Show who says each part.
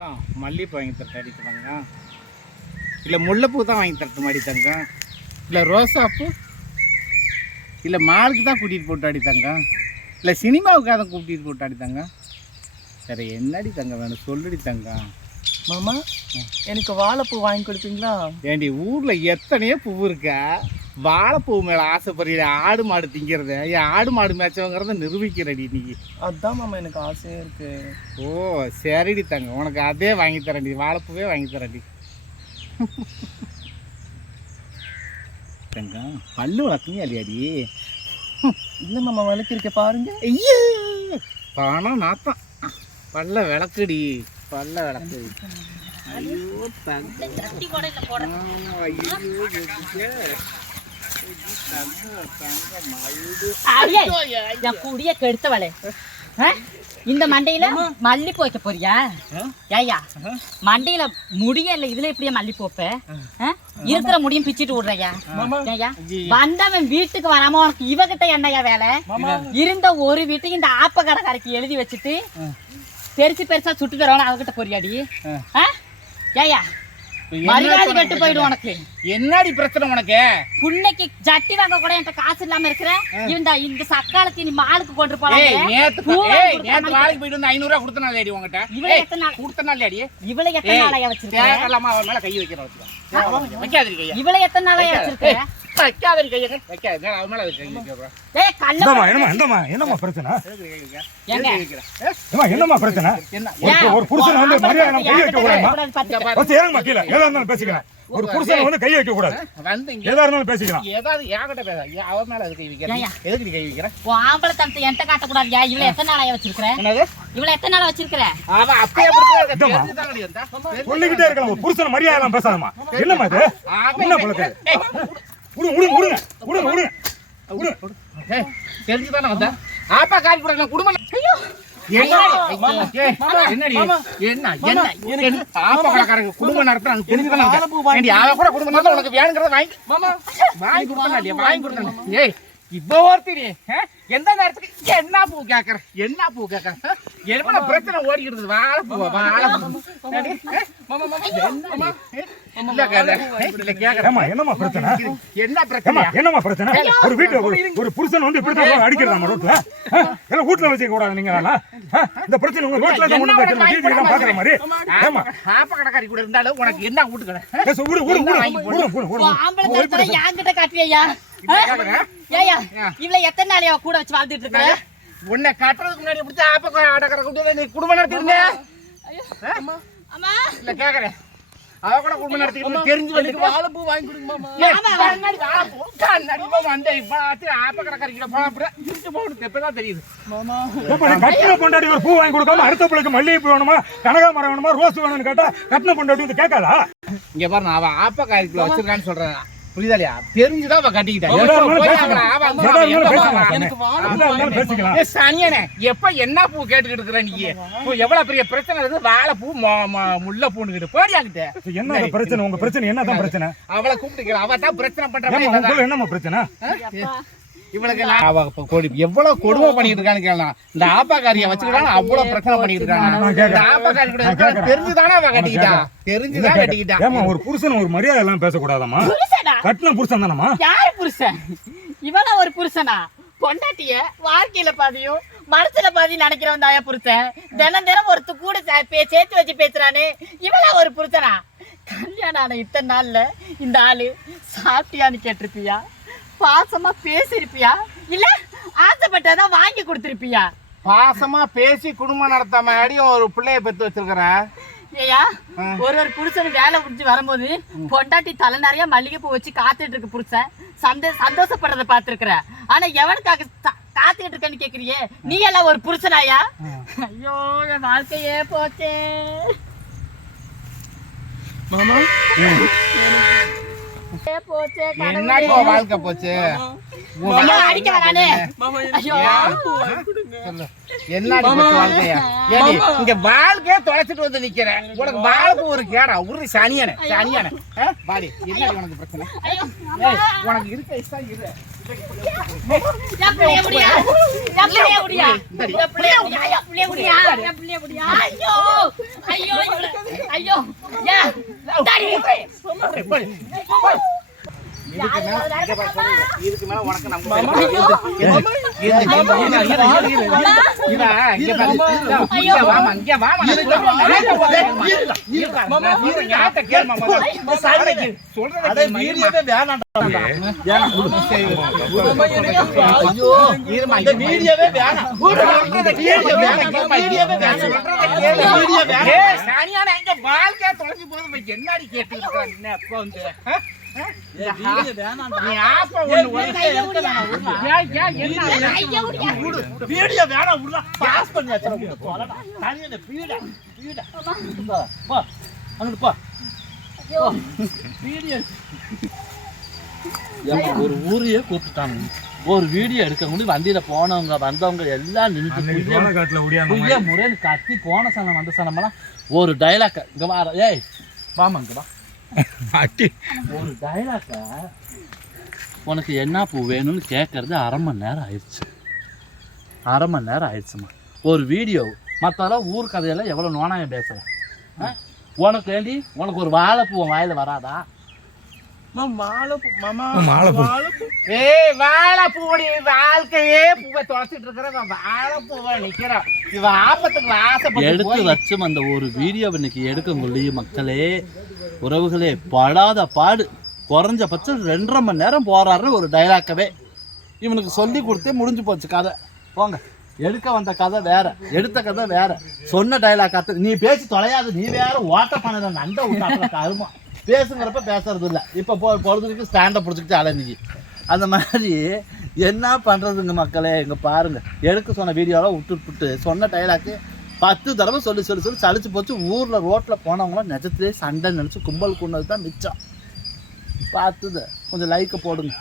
Speaker 1: ஆ, மல்லிகைப்பூ வாங்கி தரட்டாடி தங்க இல்லை முல்லைப்பூ தான் வாங்கி தரட்டு மாடி தங்க. இல்லை ரோசாப்பூ. இல்லை மாலுக்கு தான் கூட்டிகிட்டு போட்டாடி தங்க. இல்லை சினிமாவுக்காக தான் கூட்டிகிட்டு போட்டாடி தங்க. சரி என்னடி தங்க வேணும்? சொல்லுடி தங்க.
Speaker 2: மாமா எனக்கு வாழைப்பூ வாங்கி கொடுப்பீங்களா?
Speaker 1: ஏண்டி ஊரில் எத்தனையோ பூ இருக்கா? வாழைப்பூ மேலே ஆசைப்படுற ஆடு மாடு திங்கிறத? ஏன் ஆடு மாடு மேய்ச்சவங்கிறத நிரூபிக்கிறடி நீ
Speaker 2: அதான் மாமா எனக்கு ஆசையா இருக்கு.
Speaker 1: ஓ சரிடி தங்க உனக்கு அதே வாங்கி தரேன்டி வாழைப்பூவே வாங்கி தரேன்டி. தங்கம் பல்லு வளர்த்தீங்க இல்லையாடி?
Speaker 2: இல்ல மாமா வலிக்கிருக்க பாருங்க.
Speaker 1: ஐயோ பணம் நாத்தம். பல்ல விளக்குடி பல்ல விளக்குடி ஐயோ தங்கம் ஆமா, ஐயோ,
Speaker 3: என் குடிய கெடுத்தவளே? இந்த மண்டையில மல்லிப்பூ வைக்க போறியா? ஏய்யா மண்டையில முடியல இதுல எப்படியா மல்லிப்பூ வைப்ப? இருக்கிற முடியும் பிச்சிட்டு விடுறையா ஏய்யா வந்தவன் வீட்டுக்கு வராம உனக்கு இவகிட்ட என்னையா வேலை? இருந்த ஒரு வீட்டுக்கு இந்த ஆப்ப கடைக்காரக்கு எழுதி வச்சுட்டு பெருசு பெருசா சுட்டு தரவன அவகிட்ட போறியாடி? ஆ? மரியாதை கெட்டு போயிடும் உனக்கு.
Speaker 1: என்னடி பிரச்சனை உனக்கு?
Speaker 3: புண்ணைக்கு ஜட்டி வாங்க கூட என்கிட்ட காசு இல்லாம இருக்கிற? இந்த இந்த சக்காலத்தி நீ மாலுக்கு கொண்டு போலாம்
Speaker 1: நேத்து நேத்து வேலைக்கு போயிட்டு வந்து 500 ரூபாய் கொடுத்தனா லேடி உன்கிட்ட.
Speaker 3: இவளை எத்தனை நாள்?
Speaker 1: கொடுத்தனா லேடி
Speaker 3: இவளை எத்தனை நாளையா வச்சிருக்க
Speaker 1: தேவையில்லாம அவன் மேல கை வைக்கிற வச்சுக்கோ. வைக்காதீங்க
Speaker 3: இவளை எத்தனை நாளையா
Speaker 1: வைக்காத அவன் மேல
Speaker 4: என்னம்மா என்னம்மா என்னம்மா என்னம்மா பிரச்சனை
Speaker 3: ஏங்க?
Speaker 4: ஏம்மா என்னம்மா பிரச்சனை
Speaker 1: என்ன
Speaker 4: ஒரு- புருஷனை வந்து மரியாதை நம்ம கை வைக்க கூடாதுமா கீழே இருந்தாலும் பேசிக்கலாம் ஒரு புருஷனை வந்து கை வைக்க கூடாது
Speaker 1: வந்து இங்க
Speaker 4: எதா இருந்தாலும் பேசிக்கலாம்
Speaker 1: ஏதாவது ஏகட்ட பேச அவன் மேல அது கை வைக்கிற
Speaker 3: ஏய்யா.
Speaker 1: எதுக்கு நீ கை வைக்கிற
Speaker 3: உன் ஆம்பளை தனத்தை என்கிட்ட காட்டக்கூடாதுயா இவளை எத்தனை நாளையா வச்சிருக்கிற
Speaker 1: என்னது
Speaker 3: இவளை எத்தனை நாள் வச்சிருக்கிற
Speaker 1: அவன் அப்பயே அப்படி
Speaker 4: இதம்மா.
Speaker 1: தெரிஞ்சுதாங்கடி வந்தா
Speaker 4: சொல்லிக்கிட்டே இருக்கலாம் ஒரு புருஷனை மரியாதை எல்லாம் பேசாதம்மா என்னம்மா இது என்ன பழக்கம் விடுங்க விடுங்க விடுங்க விடுங்க விடுங்க விடுங்க
Speaker 1: ஏய், தெரிஞ்சுதானே வந்தா? ஆப்பா காரி கூட குடும்பம். என்னடி? ஏய், என்னடி? என்ன என்ன என்ன? ஆப்பா கடைக்காரங்க குடும்பம் நடத்துறாங்க உனக்கு வேணுங்கிறத வாங்கி வாங்கி கொடுத்தா இல்லையா? வாங்கி கொடுத்தா ஏய் இப்போ ஒருத்தடி எந்த நேரத்துக்கு என்ன பூ கேக்குற? என்ன பூ கேக்குற? ஆ? என்ன பிரச்சனை ஓடிக்கிட்டு வாழைப்பூ. வாழைப்பூ என்னடி? ஏ?
Speaker 4: என்னம்மா பிரச்சனை?
Speaker 1: என்ன பிரச்சனை
Speaker 4: என்னம்மா பிரச்சனை? ஒரு வீட்டுல ஒரு புருஷன் வந்து இப்படி தான் அடிக்கிறதாமா ரோட்ல? எல்லாம் வீட்டுல வச்சுக்க கூடாது நீங்க? இந்த பிரச்சனை உங்க ரோட்ல தான் கொண்டு வந்து வைக்கணும் வீட்டுல தான் பாக்குற மாதிரி. ஏம்மா?
Speaker 1: ஆப்ப கடைக்காரி கூட இருந்தாலும் உனக்கு என்ன வீட்டுக்கடை
Speaker 4: பேச விடு விடு விடு விடு விடு விடு.
Speaker 3: உன் ஆம்பளை காட்டுறியா எத்தனை நாளையா கூட வச்சு வாழ்ந்துட்டு இருக்கிற
Speaker 1: உன்னை கட்டுறதுக்கு முன்னாடி பிடிச்ச ஆப்ப அடக்கிற குடும்பம் நடத்திருந்த
Speaker 3: அம்மா.
Speaker 1: இல்ல கேக்குறேன். அவ கூட குடும்பம் நடத்திக்கிட்டு தெரிஞ்சு வந்து
Speaker 2: வாழைப்பூ வாங்கி கொடுங்க மாமா மாமா
Speaker 4: ஏப்பா, நீ கட்டின பொண்டாட்டி ஒரு பூ வாங்கி கொடுக்காம அடுத்த பிள்ளைக்கு மல்லிகை பூ வேணுமா கனகாமரம் வேணுமா ரோஸ் வேணும்னு கேட்டா கட்டின பொண்டாட்டி வந்து கேட்காதா
Speaker 1: இங்க பாரு அவ ஆப்ப காரிக்குள்ள வச்சிருக்கான்னு சொல்றேன் புரியுதா இல்லையா? தெரிஞ்சுதான் அவ கட்டிக்கிட்டா.
Speaker 4: எதா
Speaker 1: எப்ப
Speaker 4: இருந்தாலும்
Speaker 1: போய்
Speaker 4: பேசிக்கலாம்.
Speaker 1: அவ அங்க
Speaker 4: எதா இருந்தாலும்
Speaker 1: எங்க
Speaker 4: பேசிக்கலாம்
Speaker 1: போவா?
Speaker 2: எனக்கு
Speaker 4: எதா இருந்தாலும் பேசிக்கலாம்.
Speaker 1: ஏய், சனியனே எப்ப என்ன பூ கேட்டுக்கிட்டு இருக்கிற நீ? எவ்வளவு பெரிய பிரச்சனை இருக்குது வாழை பூ முல்லை பூண்டுக்கிட்டு போடியாங்கிட்ட
Speaker 4: என்ன பிரச்சனை? உங்க பிரச்சனை என்னதான் பிரச்சனை?
Speaker 1: அவளை கூப்பிட்டுக்கிற அவ தான் பிரச்சனை பண்ற
Speaker 4: என்னம்மா பிரச்சனை?
Speaker 1: இவளுக்கு நான் கொடி. எவ்வளவு கொடுமை பண்ணிட்டு இருக்கான்னு கேளலாம் இந்த ஆப்பாக்காரிய வச்சுக்கிறாங்க அவ்வளவு பிரச்சனை பண்ணிட்டு இருக்காங்க. இந்த ஆப்பாக்காரி கூட தெரிஞ்சுதானே அவ கட்டிக்கிட்டா? தெரிஞ்சுதான் கட்டிக்கிட்டா?
Speaker 4: ஏமா ஒரு புருஷன் ஒரு மரியாதை எல்லாம் பேசக்கூடாதாம்மா?
Speaker 3: புருஷனா?
Speaker 4: கட்டின புருஷன் தானம்மா?
Speaker 3: யாரு புருஷன்? இவனா ஒரு புருஷனா? பொண்டாட்டிய வாழ்க்கையில பாதியும் மனசுல பாதி நினைக்கிறவன் தாயா புருஷன்? தினம் தினம் ஒருத்து கூட சேர்த்து வச்சு பேசுறானே. இவனா ஒரு புருஷனா? கல்யாணம் ஆன இத்தனை நாள்ல இந்த ஆளு சாப்பிட்டியான்னு கேட்டிருப்பியா? பாசமா பேசியிருப்பியா இல்ல ஆசைப்பட்டதான் வாங்கி கொடுத்திருப்பியா?
Speaker 1: பாசமா பேசி குடும்பம் நடத்தாம அடியும் ஒரு பிள்ளைய பெத்து வச்சிருக்கிற?
Speaker 3: ஏயா ஒரு ஒரு புருஷன் வேலை முடிஞ்சு வரும்போது பொண்டாட்டி தலை நிறைய மல்லிகைப்பூ வச்சு காத்துட்டு இருக்கு புருஷன். சந்தோ சந்தோஷப்படுறத பார்த்திருக்கிற. ஆனா எவனுக்காக காத்துக்கிட்டு இருக்கேன்னு கேக்குறியே? நீ எல்லாம் ஒரு புருஷனாயா? ஐயோ என் வாழ்க்கையே போச்சே.
Speaker 2: மாமா?
Speaker 1: என்னடி உன் வாழ்க்கை போச்சு இங்க வாழ்க்கையே தொலைச்சிட்டு வந்து நிக்கிறேன் உனக்கு வாழ்க்கை ஒரு கேடா உருளி சனியானே சனியானே. என்னடி உனக்கு பிரச்சனை?
Speaker 3: ஐயோ
Speaker 1: ஏய், உனக்கு இருக்க இஷ்டம் இரு.
Speaker 3: என் பிள்ளைய
Speaker 1: இதுக்கு மேல உனக்கு நம்ம சொல்றேன்.
Speaker 2: இந்த வீடியோவே வேணாம் வீடியோவே வேணாம். வீடியோ
Speaker 1: எங்க போகுது, என்னடி கேட்டுட்டு என்ன அப்ப வந்து,
Speaker 2: வீடியோ வேணாம் விடுடா பாஸ் பண்ணி வீடியோ ஒரு ஊரையே கூப்பிட்டாங்க. ஒரு வீடியோ எடுக்க முடியும் வண்டியில போனவங்க வந்தவங்க எல்லாம் நின்றுட்டு
Speaker 4: ஓடியாந்த
Speaker 2: புய்ய முறைன்னு கத்தி போன சனம் வந்த சனமெல்லாம் ஒரு டைலாக் இங்க வா ஏய் வாமா இங்க வா. ஒரு டைலாக்க உனக்கு என்ன பூ வேணும்னு கேட்கறது அரை மணி நேரம் ஆயிடுச்சு. அரை மணி நேரம் ஆயிடுச்சுமா ஒரு வீடியோ மற்றதெல்லாம் ஊர் கதையெல்லாம் எவ்வளோ நோனாயம் பேசுகிறேன் உனக்கு வேண்டி உனக்கு ஒரு வாழைப்பூ வாயில வராதா?
Speaker 4: மாலைப்பூ
Speaker 1: ஏய் வாழைப்பூடி வாழ்க்கையே பூவை தொலைச்சிட்டு இருக்கிற வாழைப்பூவை நிக்கிறோம் இவ ஆபத்துக்கு ஆசைப்பட்டு
Speaker 2: எடுத்து வச்சும் அந்த ஒரு வீடியோ இன்னைக்கு எடுக்கங்குள்ளேயும் மக்களே உறவுகளே படாத பாடு. குறைஞ்சபட்சம் ரெண்டரை மணி நேரம் போறாருன்னு ஒரு டைலாக்கவே இவனுக்கு சொல்லி கொடுத்தே முடிஞ்சு போச்சு கதை. போங்க. எடுக்க வந்த கதை வேற எடுத்த கதை வேற. சொன்ன டைலாக் நீ பேசி தொலையாது. நீ வேற ஓட்ட பண்ணத நண்டை விட்டாப்புல அருமா பேசுங்கிறப்ப பேசுறது இல்லை இப்போ பொ பொழுதுக்கு ஸ்டாண்டை பிடிச்சிக்கிட்டு அலைஞ்சிக்கி அந்த மாதிரி என்ன பண்ணுறதுங்க மக்களே இங்கே பாருங்கள் எடுக்க சொன்ன வீடியோலாம் விட்டு விட்டு சொன்ன டைலாக்கு பத்து தடவை சொல்லி சொல்லி சொல்லி சளிச்சு போச்சு. ஊரில் ரோட்டில் போனவங்களாம் நிஜத்திலே சண்டை நினச்சி கும்பல் கொண்டது தான் மிச்சம். பார்த்துது. கொஞ்சம் லைக்கை போடுங்க.